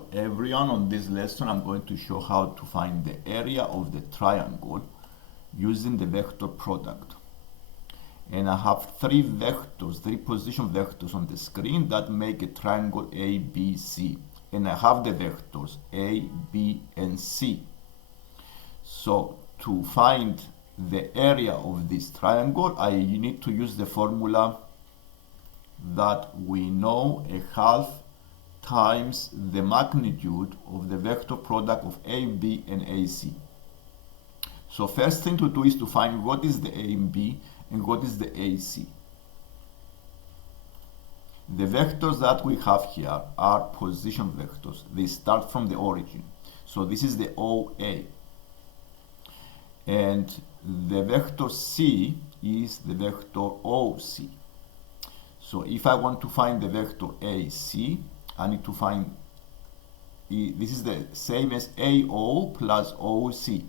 Hello everyone, on this lesson I'm going to show how to find the area of the triangle using the vector product. And I have three position vectors on the screen that make a triangle ABC. And I have the vectors A, B, and C. So to find the area of this triangle, I need to use the formula that we know: a half times the magnitude of the vector product of AB and AC. So first thing to do is to find what is the A and B and what is the AC. The vectors that we have here are position vectors. They start from the origin. So this is the OA. And the vector C is the vector OC. So if I want to find the vector AC, I need to find, this is the same as AO plus OC.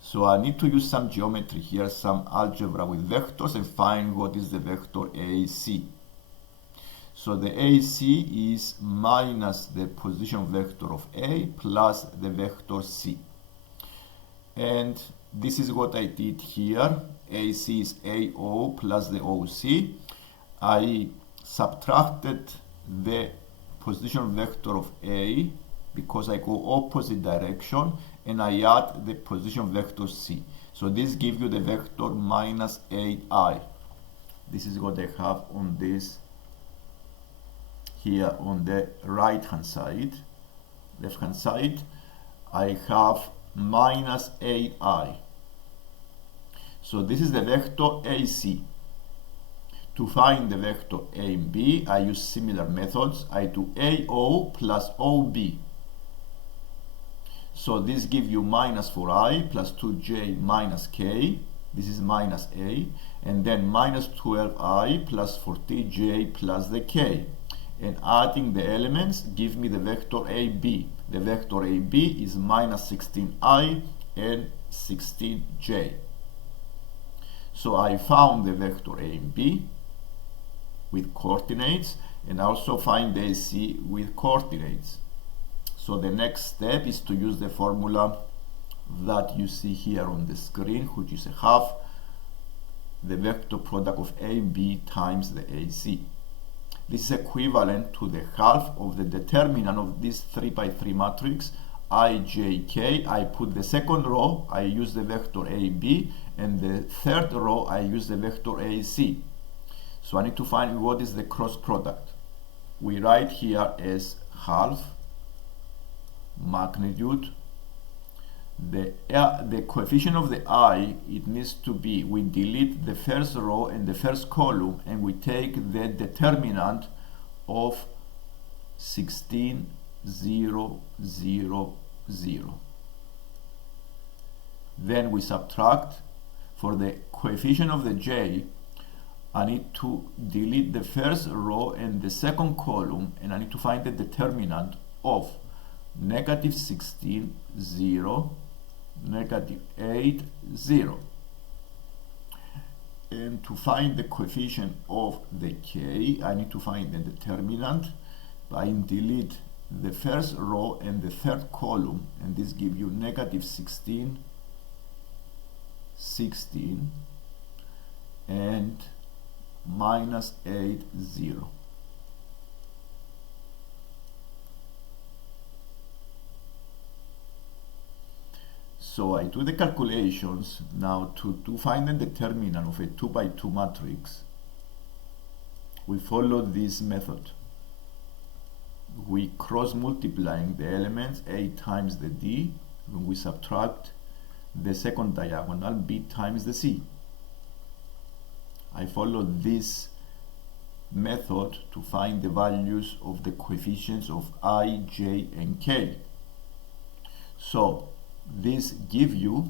So I need to use some geometry here, some algebra with vectors, and find what is the vector AC. So the AC is minus the position vector of A plus the vector C. And this is what I did here. AC is AO plus the OC. I subtracted the position vector of A because I go opposite direction, and I add the position vector C. So this gives you the vector minus 8i. This is what I have on this here on the right hand side. Left hand side, I have minus 8i. So this is the vector AC. To find the vector A and B, I use similar methods. I do AO plus OB. So this gives you minus 4i plus 2j minus k. This is minus A. And then minus 12i plus 40j plus the k. And adding the elements gives me the vector AB. The vector AB is minus 16i and 16j. So I found the vector A and B with coordinates, and also find the AC with coordinates. So the next step is to use the formula that you see here on the screen, which is a half the vector product of AB times the AC. This is equivalent to the half of the determinant of this 3 by 3 matrix IJK. I put the second row, I use the vector AB, and the third row I use the vector AC. So I need to find what is the cross product. We write here as half magnitude. The coefficient of the I, it needs to be, we delete the first row and the first column, and we take the determinant of 16, 0, 0, 0. Then we subtract. For the coefficient of the J, I need to delete the first row and the second column, and I need to find the determinant of negative 16, 0, negative 8, 0. And to find the coefficient of the K, I need to find the determinant by delete the first row and the third column, and this gives you negative 16, 16, and minus 8, 0. So I do the calculations now to find the determinant of a 2 by 2 matrix. We follow this method. We cross multiplying the elements A times the D, when we subtract the second diagonal B times the C. I follow this method to find the values of the coefficients of I, J, and K. So this gives you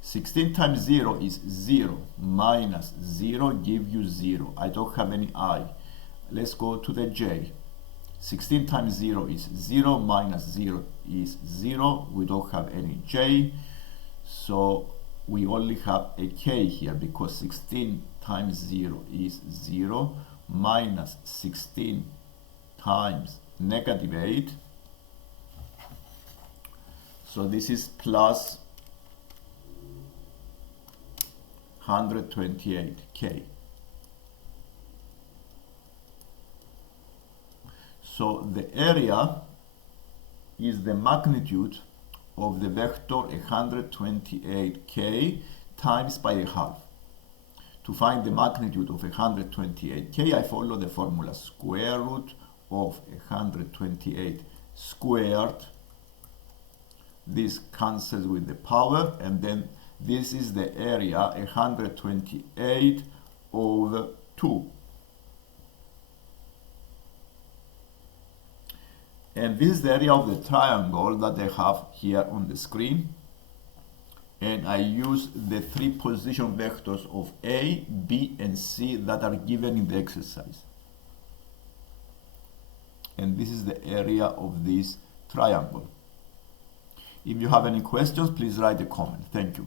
16 times 0 is 0, minus 0 gives you 0. I don't have any I. Let's go to the J. 16 times 0 is 0, minus 0 is 0. We don't have any J. So we only have a K here, because 16 times 0 is 0, minus 16 times negative 8. So this is plus 128k. So the area is the magnitude of the vector 128k times by a half. To find the magnitude of 128k, I follow the formula square root of 128 squared. This cancels with the power, and then this is the area 128 over 2. And this is the area of the triangle that I have here on the screen. And I use the 3 position vectors of A, B, and C that are given in the exercise. And this is the area of this triangle. If you have any questions, please write a comment. Thank you.